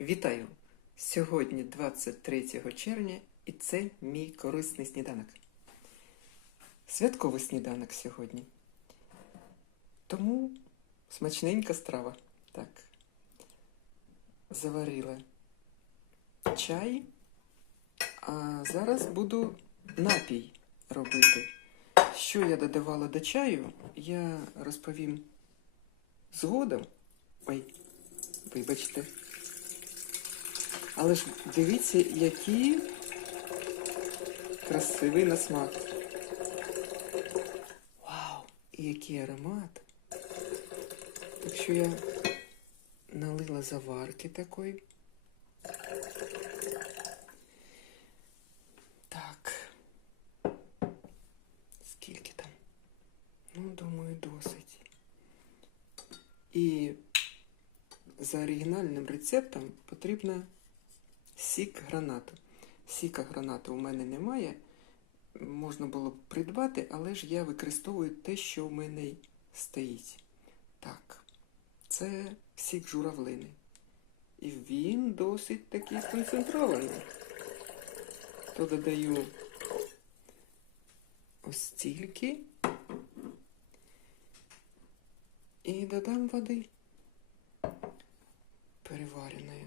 Вітаю! Сьогодні 23 червня і це мій корисний сніданок. Святковий сніданок сьогодні. Тому смачненька страва. Так. Заварила чай, а зараз буду напій робити. Що я додавала до чаю, я розповім згодом. Ой, вибачте. Але ж дивіться, який красивий на смак. Вау! І який аромат. Так що я налила заварки такої. Так. Скільки там? Ну, думаю, досить. І за оригінальним рецептом потрібно сік гранату. Сіка гранату у мене немає. Можна було б придбати, але ж я використовую те, що в мене стоїть. Так, це сік журавлини. І він досить такий сконцентрований. То додаю ось стільки і додам води перевареної.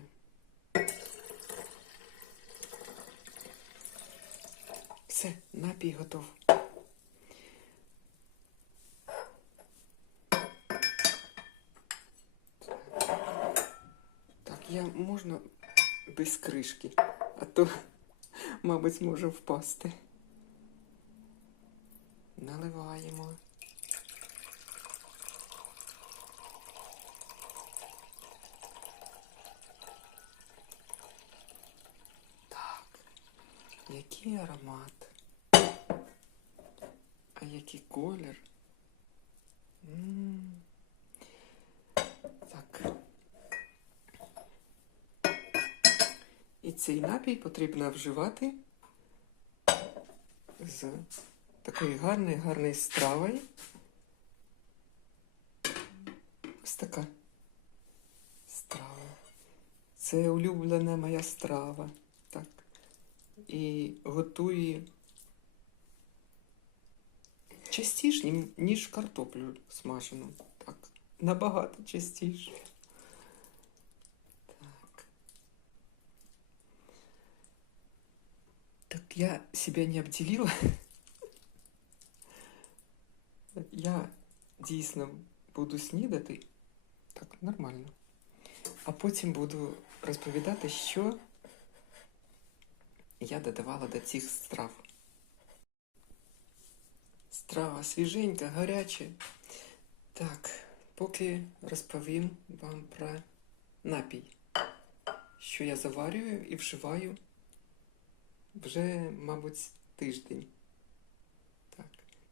Все, напій готов. Так, я можна без кришки, а то, мабуть, може впасти. Наливаємо. Так, який аромат. А який колір. Так. І цей напій потрібно вживати з такою гарною, гарною стравою. Ось така страва. Це улюблена моя страва. Так. І готую частіше, ні- ніж картоплю смажену. Так. Набагато частіше. Так. Так я себя не обделила. Я дійсно буду снідати. Так, нормально. А потім буду розповідати, що я додавала до цих страв. Страва свіженька, гаряча. Так, поки розповім вам про напій, що я заварюю і вживаю вже, мабуть, тиждень. Так,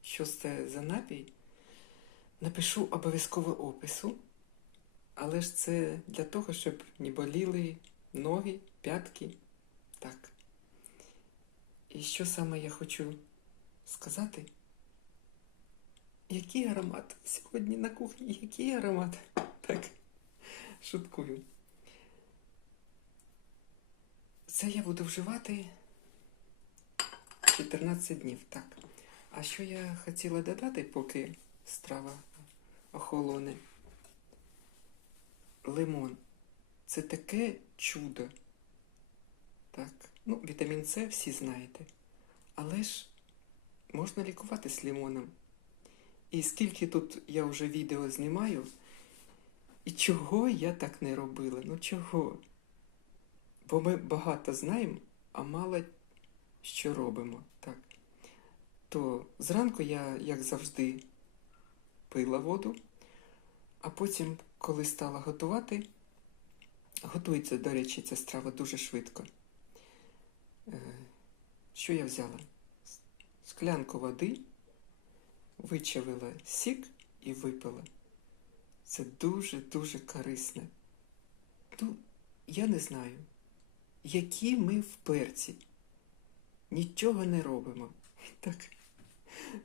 що це за напій? Напишу обов'язково опису, але ж це для того, щоб не боліли ноги, п'ятки. Так. І що саме я хочу сказати? Який аромат сьогодні на кухні? Який аромат? Так, шуткую. Це я буду вживати 14 днів, так. А що я хотіла додати, поки страва охолоне? Лимон. Це таке чудо. Так. Ну, вітамін С всі знаєте. Але ж можна лікуватись лимоном. І скільки тут я вже відео знімаю, і чого я так не робила? Ну чого? Бо ми багато знаємо, а мало що робимо. Так. То зранку я, як завжди, пила воду, а потім, коли стала готувати, готується, до речі, ця страва дуже швидко. Е, Що я взяла? Склянку води, вичавила сік і випила. Це дуже-дуже корисне. Ну, я не знаю, які ми вперці. Нічого не робимо. Так,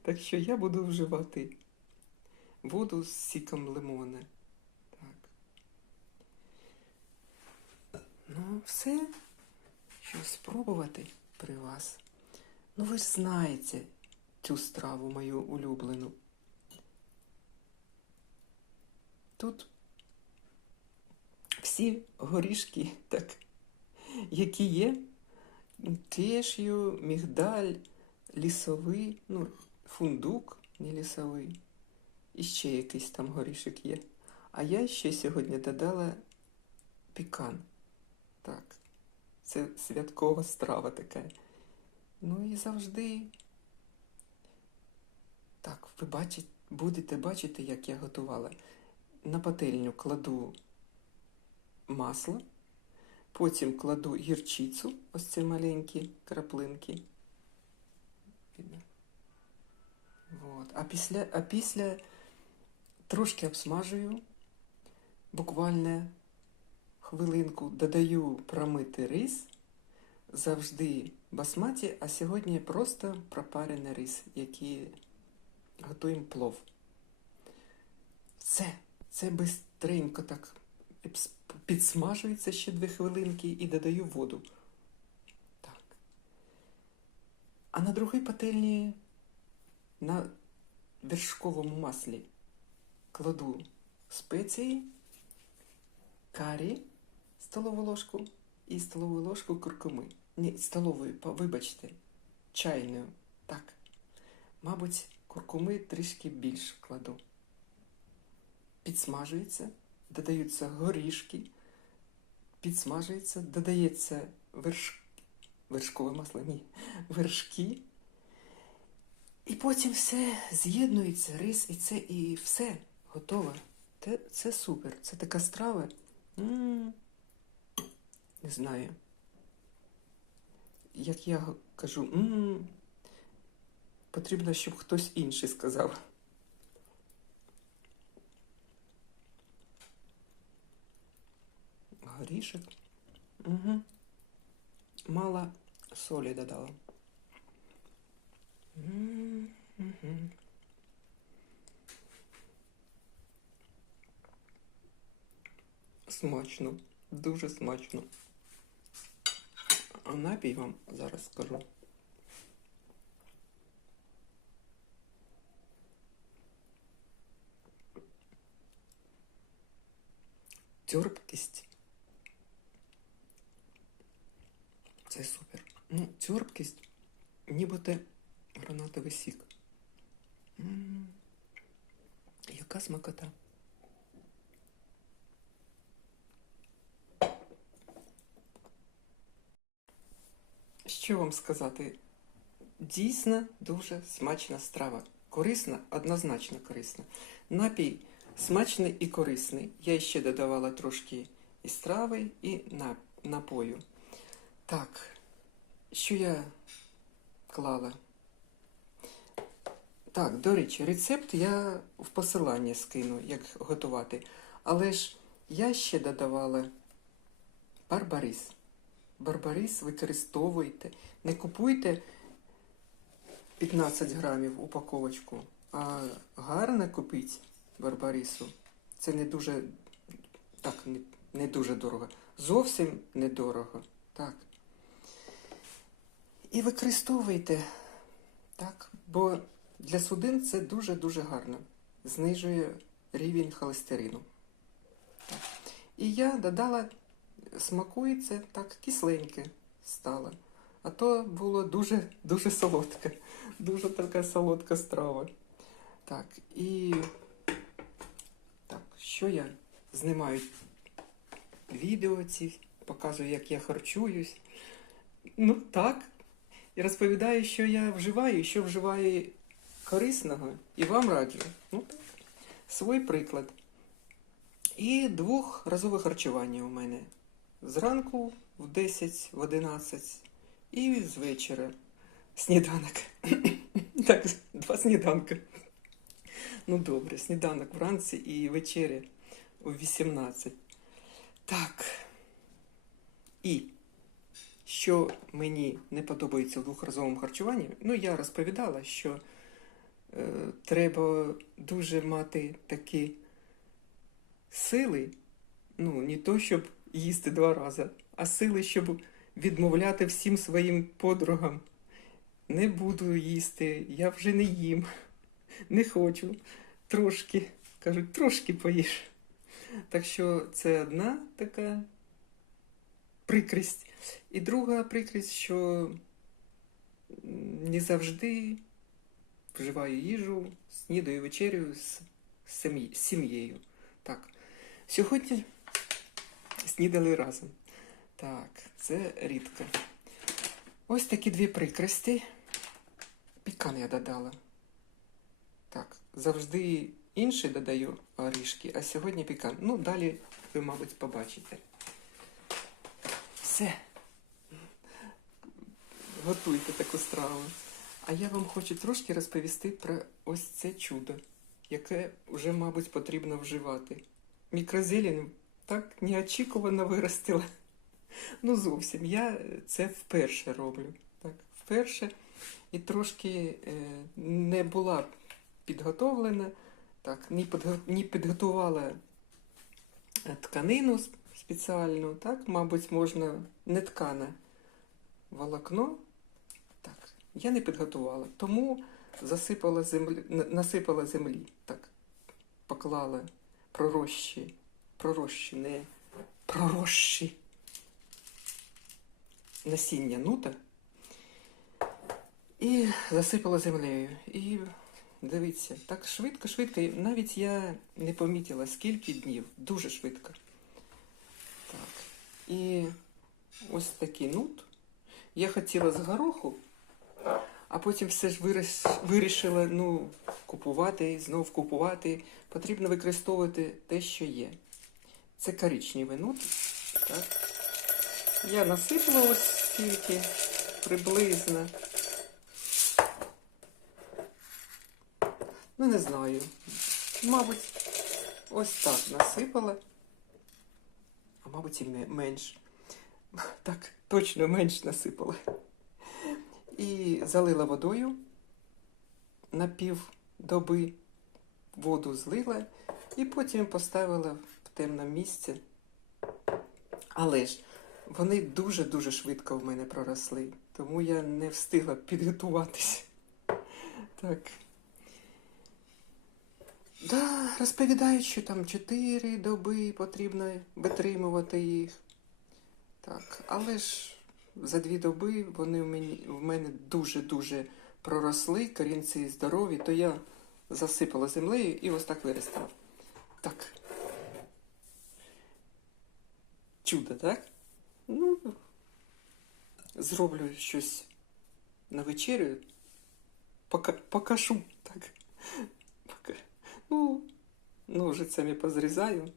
так що я буду вживати воду з сіком лимона. Так. все, що спробувати при вас. Ну, ви ж знаєте цю страву мою улюблену. Тут всі горішки, так, які є, тешю, мігдаль, лісовий, ну, фундук, не лісовий. І ще якийсь там горішок є. А я ще сьогодні додала пікан. Так, це святкова страва така. Ну і завжди. Так, ви бачите, будете бачити, як я готувала. На пательню кладу масло, потім кладу гірчицю, ось ці маленькі краплинки. Вот. А після, а після трошки обсмажую, буквально хвилинку додаю промитий рис, завжди басматі, а сьогодні просто пропарений рис, який готуємо плов. Все, це бистренько так підсмажується ще дві хвилинки і додаю воду. Так. А на другій пательні на вершковому маслі кладу спеції, карі, столову ложку і столову ложку куркуми. Ні, столовою, вибачте, чайною. Так. Мабуть, куркуми трішки більше кладу. Підсмажується, додаються горішки, підсмажується, додається верш... вершкове масло, ні, вершки. І потім все з'єднується, рис, і це і все готове. Це, це супер. Це така страва. м Не знаю. Як я кажу, м потрібно, щоб хтось інший сказав. Горішок. Угу. Мало солі додала. Мгм. Смачно, дуже смачно. А напій вам зараз скажу. Терпкість. Це супер. Ну, терпкість, нібито гранатовий сік. М, Яка смакота. Що вам сказати? Дійсно дуже смачна страва. Корисна, однозначно корисна. Напій смачний і корисний. Я ще додавала трошки і страви, і напою. Так, що я клала? Так, до речі, рецепт я в посиланні скину, як готувати. Але ж я ще додавала барбарис. Барбарис використовуйте. Не купуйте 15 грамів упаковочку, а гарно купіть барбарису. Це не дуже так, не, не дуже дорого. Зовсім недорого. Так. І використовуйте. Так, бо для судин це дуже-дуже гарно. Знижує рівень холестерину. Так. І я додала, смакується так кисленьке стало. А то було дуже дуже солодке. Дуже така солодка страва. Так, і що я знімаю відео ці, показую, як я харчуюсь. Ну так. І розповідаю, що я вживаю, що вживаю корисного, і вам раджу. Ну, так. Свій приклад. І двохразове харчування у мене. Зранку в 10, в 11 і з вечора. Сніданок. так, два сніданки. Ну добре, сніданок вранці і вечеря о 18. Так. І що мені не подобається в двохразовому харчуванні, ну я розповідала, що е, треба дуже мати такі сили, ну, не то, щоб їсти два рази, а сили, щоб відмовляти всім своїм подругам. Не буду їсти, я вже не їм. Не хочу. Трошки, кажуть, трошки поїж. Так що це одна така прикрість. І друга прикрість, що не завжди вживаю їжу, снідаю вечерю з сім'єю. Так. Сьогодні снідали разом. Так, це рідко. Ось такі дві прикрості. Пікан я додала. Так, завжди інші додаю орішки, а сьогодні пікан. Ну, далі ви, мабуть, побачите. Все. Готуйте таку страву. А я вам хочу трошки розповісти про ось це чудо, яке вже, мабуть, потрібно вживати. Мікрозелень так неочікувано виростила. Ну, зовсім. Я це вперше роблю. Так, вперше. І трошки е, не була підготовлена, так, не підготувала е, тканину спеціальну, так, мабуть, можна не ткане волокно. Так, я не підготувала, тому засипала землі, насипала землі, так, поклала пророщі, пророщі, не пророщі насіння нута і засипала землею. І дивіться, так швидко, швидко. Навіть я не помітила, скільки днів. Дуже швидко. Так. І ось такий нут. Я хотіла з гороху, а потім все ж вирішила ну, купувати, знов купувати. Потрібно використовувати те, що є. Це коричневий нут. Так. Я насипала ось стільки приблизно. Ну, не знаю. Мабуть, ось так насипала. А мабуть, і менш. Так, точно менш насипала. І залила водою на пів доби, воду злила і потім поставила в темне місце. Але ж вони дуже-дуже швидко в мене проросли, тому я не встигла підготуватись. Так. Да, розповідають, що там 4 доби потрібно витримувати їх. Так, але ж за дві доби вони в, мені, в мене дуже-дуже проросли, корінці здорові, то я засипала землею і ось так виростила. Так. Чудо, так? Ну, зроблю щось на вечерю. Пока, покажу, так. Ну, ножицями позрізаю,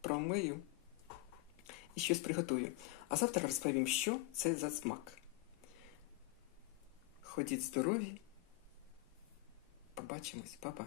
промию і щось приготую. А завтра розповім, що це за смак. Ходіть здорові. Побачимось, папа.